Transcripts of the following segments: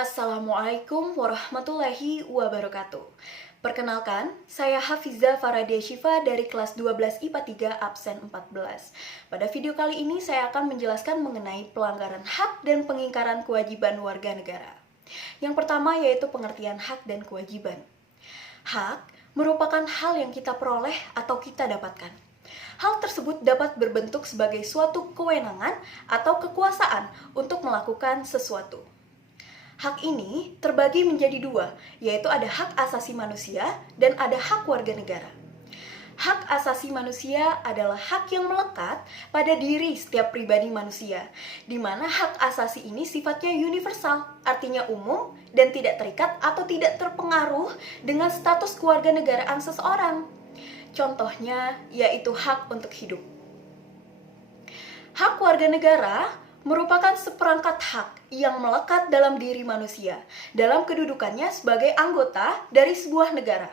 Assalamualaikum warahmatullahi wabarakatuh. Perkenalkan, saya Hafiza Faradia Syifa dari kelas 12 IPA 3 absen 14. Pada video kali ini saya akan menjelaskan mengenai pelanggaran hak dan pengingkaran kewajiban warga negara. Yang pertama yaitu pengertian hak dan kewajiban. Hak merupakan hal yang kita peroleh atau kita dapatkan. Hal tersebut dapat berbentuk sebagai suatu kewenangan atau kekuasaan untuk melakukan sesuatu. Hak ini terbagi menjadi dua, yaitu ada hak asasi manusia dan ada hak warga negara. Hak asasi manusia adalah hak yang melekat pada diri setiap pribadi manusia, di mana hak asasi ini sifatnya universal, artinya umum dan tidak terikat atau tidak terpengaruh dengan status kewarganegaraan seseorang. Contohnya yaitu hak untuk hidup. Hak warga negara merupakan seperangkat hak yang melekat dalam diri manusia dalam kedudukannya sebagai anggota dari sebuah negara.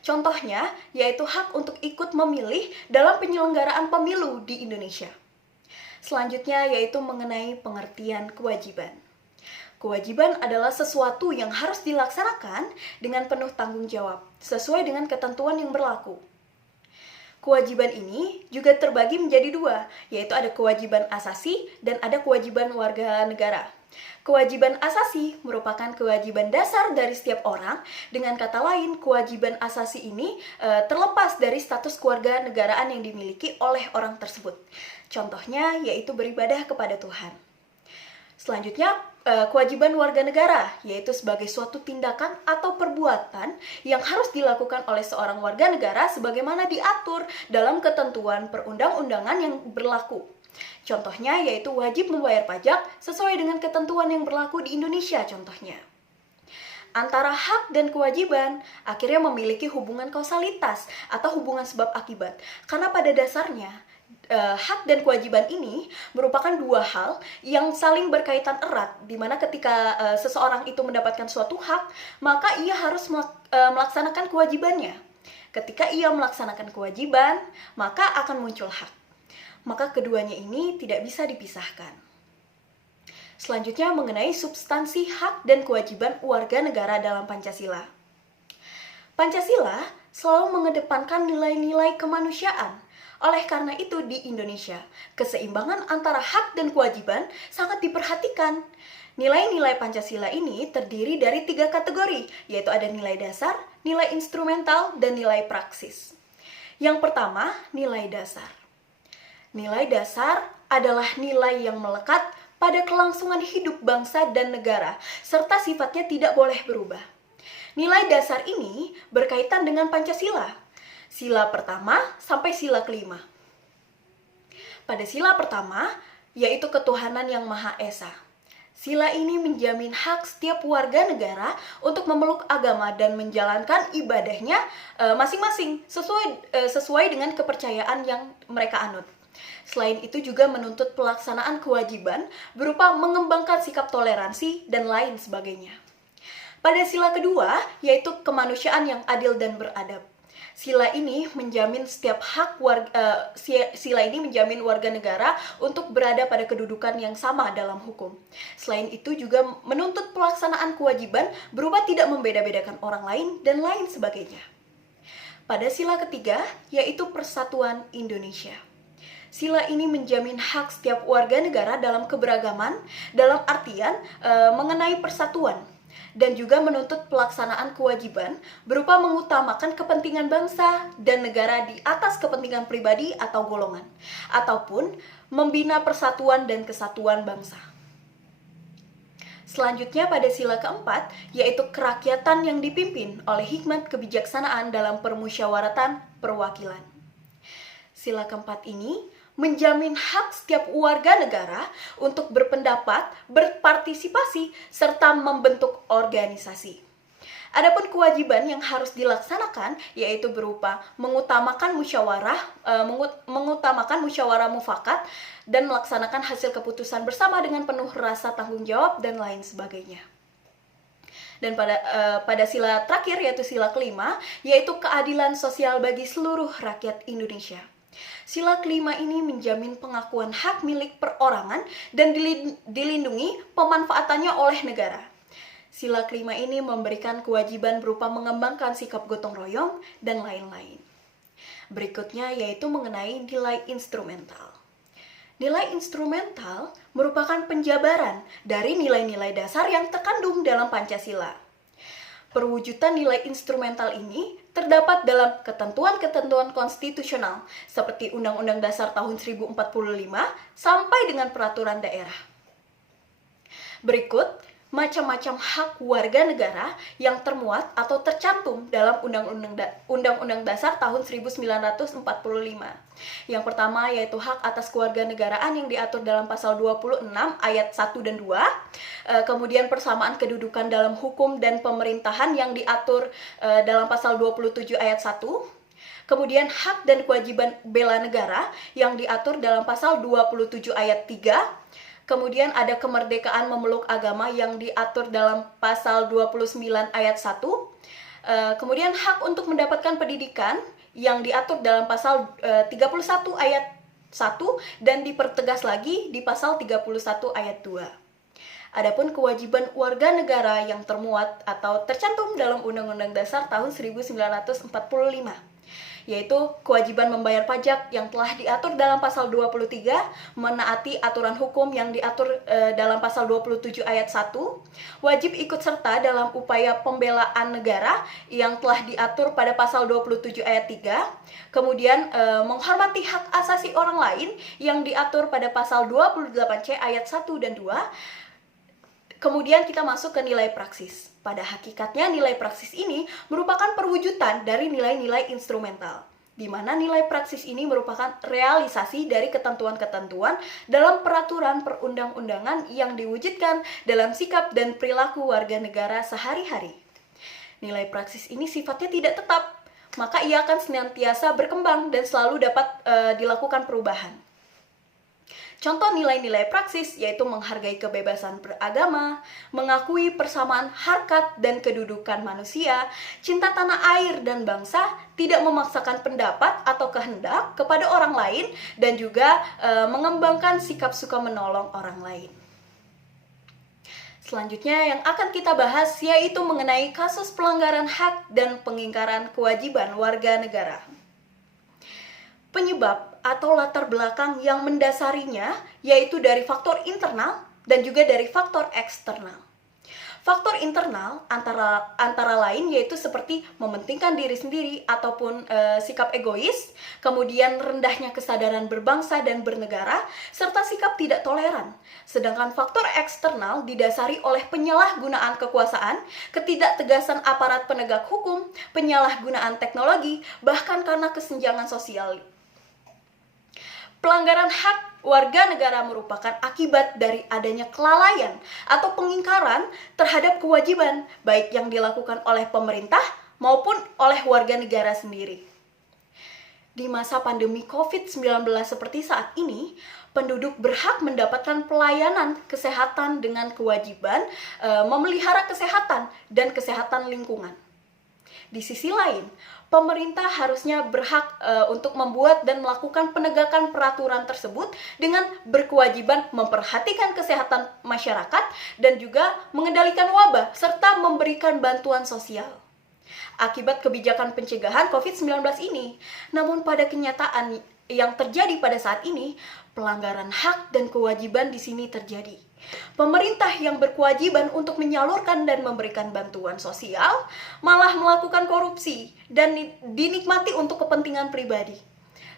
Contohnya yaitu hak untuk ikut memilih dalam penyelenggaraan pemilu di Indonesia. Selanjutnya yaitu mengenai pengertian kewajiban. Kewajiban adalah sesuatu yang harus dilaksanakan dengan penuh tanggung jawab sesuai dengan ketentuan yang berlaku. Kewajiban ini juga terbagi menjadi dua, yaitu ada kewajiban asasi dan ada kewajiban warga negara. Kewajiban asasi merupakan kewajiban dasar dari setiap orang. Dengan kata lain, kewajiban asasi ini terlepas dari status kewarganegaraan yang dimiliki oleh orang tersebut. Contohnya yaitu beribadah kepada Tuhan. Selanjutnya, kewajiban warga negara, yaitu sebagai suatu tindakan atau perbuatan yang harus dilakukan oleh seorang warga negara sebagaimana diatur dalam ketentuan perundang-undangan yang berlaku. Contohnya yaitu wajib membayar pajak sesuai dengan ketentuan yang berlaku di Indonesia contohnya. Antara hak dan kewajiban akhirnya memiliki hubungan kausalitas atau hubungan sebab akibat. Karena pada dasarnya hak dan kewajiban ini merupakan dua hal yang saling berkaitan erat, di mana ketika seseorang itu mendapatkan suatu hak, maka ia harus melaksanakan kewajibannya. Ketika ia melaksanakan kewajiban, maka akan muncul hak. Maka keduanya ini tidak bisa dipisahkan. Selanjutnya mengenai substansi hak dan kewajiban warga negara dalam Pancasila. Pancasila selalu mengedepankan nilai-nilai kemanusiaan. Oleh karena itu di Indonesia, keseimbangan antara hak dan kewajiban sangat diperhatikan. Nilai-nilai Pancasila ini terdiri dari 3 kategori, yaitu ada nilai dasar, nilai instrumental, dan nilai praksis. Yang pertama, nilai dasar. Nilai dasar adalah nilai yang melekat pada kelangsungan hidup bangsa dan negara, serta sifatnya tidak boleh berubah. Nilai dasar ini berkaitan dengan Pancasila. Sila pertama sampai sila kelima. Pada sila pertama, yaitu ketuhanan yang Maha Esa. Sila ini menjamin hak setiap warga negara untuk memeluk agama dan menjalankan ibadahnya masing-masing sesuai dengan kepercayaan yang mereka anut. Selain itu juga menuntut pelaksanaan kewajiban berupa mengembangkan sikap toleransi dan lain sebagainya. Pada sila kedua, yaitu kemanusiaan yang adil dan beradab. Sila ini menjamin warga negara untuk berada pada kedudukan yang sama dalam hukum. Selain itu juga menuntut pelaksanaan kewajiban berupa tidak membeda-bedakan orang lain dan lain sebagainya. Pada sila ketiga, yaitu persatuan Indonesia. Sila ini menjamin hak setiap warga negara dalam keberagaman, dalam artian mengenai persatuan, dan juga menuntut pelaksanaan kewajiban berupa mengutamakan kepentingan bangsa dan negara di atas kepentingan pribadi atau golongan, ataupun membina persatuan dan kesatuan bangsa. Selanjutnya pada sila keempat, yaitu kerakyatan yang dipimpin oleh hikmat kebijaksanaan dalam permusyawaratan perwakilan. Sila keempat ini menjamin hak setiap warga negara untuk berpendapat, berpartisipasi, serta membentuk organisasi. Adapun kewajiban yang harus dilaksanakan yaitu berupa mengutamakan musyawarah mufakat dan melaksanakan hasil keputusan bersama dengan penuh rasa tanggung jawab dan lain sebagainya. Dan pada sila terakhir yaitu sila kelima, yaitu keadilan sosial bagi seluruh rakyat Indonesia. Sila kelima ini menjamin pengakuan hak milik perorangan dan dilindungi pemanfaatannya oleh negara. Sila kelima ini memberikan kewajiban berupa mengembangkan sikap gotong royong dan lain-lain. Berikutnya yaitu mengenai nilai instrumental. Nilai instrumental merupakan penjabaran dari nilai-nilai dasar yang terkandung dalam Pancasila. Perwujudan nilai instrumental ini terdapat dalam ketentuan-ketentuan konstitusional seperti Undang-Undang Dasar tahun 1045 sampai dengan peraturan daerah. Berikut macam-macam hak warga negara yang termuat atau tercantum dalam Undang-Undang Dasar tahun 1945. Yang pertama yaitu hak atas kewarganegaraan yang diatur dalam pasal 26 ayat 1 dan 2. Kemudian persamaan kedudukan dalam hukum dan pemerintahan yang diatur dalam pasal 27 ayat 1. Kemudian hak dan kewajiban bela negara yang diatur dalam pasal 27 ayat 3. Kemudian ada kemerdekaan memeluk agama yang diatur dalam pasal 29 ayat 1. Kemudian hak untuk mendapatkan pendidikan yang diatur dalam pasal 31 ayat 1 dan dipertegas lagi di pasal 31 ayat 2. Adapun kewajiban warga negara yang termuat atau tercantum dalam Undang-Undang Dasar tahun 1945, yaitu kewajiban membayar pajak yang telah diatur dalam pasal 23, menaati aturan hukum yang diatur dalam pasal 27 ayat 1, wajib ikut serta dalam upaya pembelaan negara yang telah diatur pada pasal 27 ayat 3, kemudian menghormati hak asasi orang lain yang diatur pada pasal 28C ayat 1 dan 2. Kemudian kita masuk ke nilai praksis. Pada hakikatnya nilai praksis ini merupakan perwujudan dari nilai-nilai instrumental, di mana nilai praksis ini merupakan realisasi dari ketentuan-ketentuan dalam peraturan perundang-undangan yang diwujudkan dalam sikap dan perilaku warga negara sehari-hari. Nilai praksis ini sifatnya tidak tetap, maka ia akan senantiasa berkembang dan selalu dapat dilakukan perubahan. Contoh nilai-nilai praksis yaitu menghargai kebebasan beragama, mengakui persamaan harkat dan kedudukan manusia, cinta tanah air dan bangsa, tidak memaksakan pendapat atau kehendak kepada orang lain, dan juga mengembangkan sikap suka menolong orang lain. Selanjutnya yang akan kita bahas yaitu mengenai kasus pelanggaran hak dan pengingkaran kewajiban warga negara. Penyebab atau latar belakang yang mendasarinya yaitu dari faktor internal dan juga dari faktor eksternal. Faktor internal antara lain yaitu seperti mementingkan diri sendiri ataupun sikap egois, kemudian rendahnya kesadaran berbangsa dan bernegara, serta sikap tidak toleran. Sedangkan faktor eksternal didasari oleh penyalahgunaan kekuasaan, ketidaktegasan aparat penegak hukum, penyalahgunaan teknologi, bahkan karena kesenjangan sosial. Pelanggaran hak warga negara merupakan akibat dari adanya kelalaian atau pengingkaran terhadap kewajiban, baik yang dilakukan oleh pemerintah maupun oleh warga negara sendiri. Di masa pandemi COVID-19 seperti saat ini, penduduk berhak mendapatkan pelayanan kesehatan dengan kewajiban memelihara kesehatan dan kesehatan lingkungan. Di sisi lain, pemerintah harusnya berhak untuk membuat dan melakukan penegakan peraturan tersebut dengan berkewajiban memperhatikan kesehatan masyarakat dan juga mengendalikan wabah serta memberikan bantuan sosial akibat kebijakan pencegahan COVID-19 ini. Namun pada kenyataan yang terjadi pada saat ini, pelanggaran hak dan kewajiban di sini terjadi. Pemerintah yang berkewajiban untuk menyalurkan dan memberikan bantuan sosial malah melakukan korupsi dan dinikmati untuk kepentingan pribadi.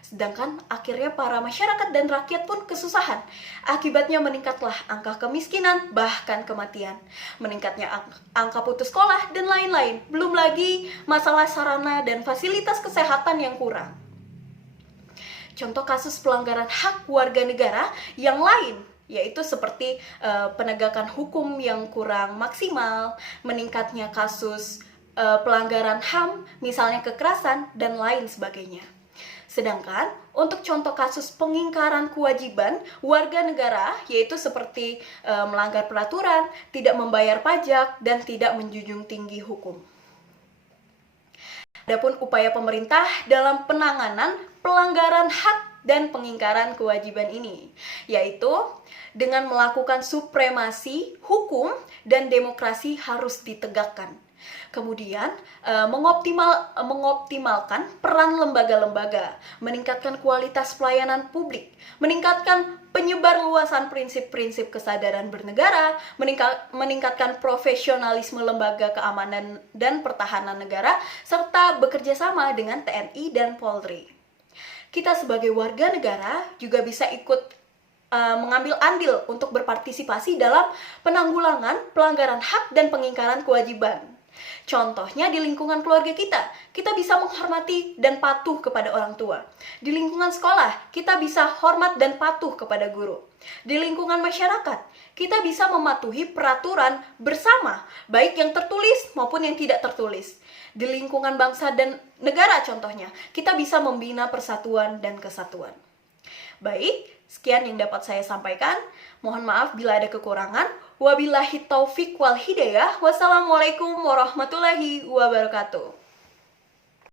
Sedangkan akhirnya para masyarakat dan rakyat pun kesusahan. Akibatnya meningkatlah angka kemiskinan, bahkan kematian. Meningkatnya angka putus sekolah dan lain-lain. Belum lagi masalah sarana dan fasilitas kesehatan yang kurang. Contoh kasus pelanggaran hak warga negara yang lain yaitu seperti penegakan hukum yang kurang maksimal, meningkatnya kasus pelanggaran HAM, misalnya kekerasan, dan lain sebagainya. Sedangkan untuk contoh kasus pengingkaran kewajiban warga negara, yaitu seperti melanggar peraturan, tidak membayar pajak, dan tidak menjunjung tinggi hukum. Adapun upaya pemerintah dalam penanganan pelanggaran hak dan pengingkaran kewajiban ini, yaitu dengan melakukan supremasi hukum dan demokrasi harus ditegakkan. Kemudian, mengoptimalkan peran lembaga-lembaga, meningkatkan kualitas pelayanan publik, meningkatkan penyebar luasan prinsip-prinsip kesadaran bernegara, meningkatkan profesionalisme lembaga keamanan dan pertahanan negara, serta bekerja sama dengan TNI dan Polri. Kita sebagai warga negara juga bisa ikut mengambil andil untuk berpartisipasi dalam penanggulangan pelanggaran hak dan pengingkaran kewajiban. Contohnya di lingkungan keluarga kita bisa menghormati dan patuh kepada orang tua. Di lingkungan sekolah, kita bisa hormat dan patuh kepada guru. Di lingkungan masyarakat, kita bisa mematuhi peraturan bersama, baik yang tertulis maupun yang tidak tertulis. Di lingkungan bangsa dan negara contohnya, kita bisa membina persatuan dan kesatuan. Baik, sekian yang dapat saya sampaikan. Mohon maaf bila ada kekurangan. Wabillahi taufik wal hidayah. Wassalamualaikum warahmatullahi wabarakatuh.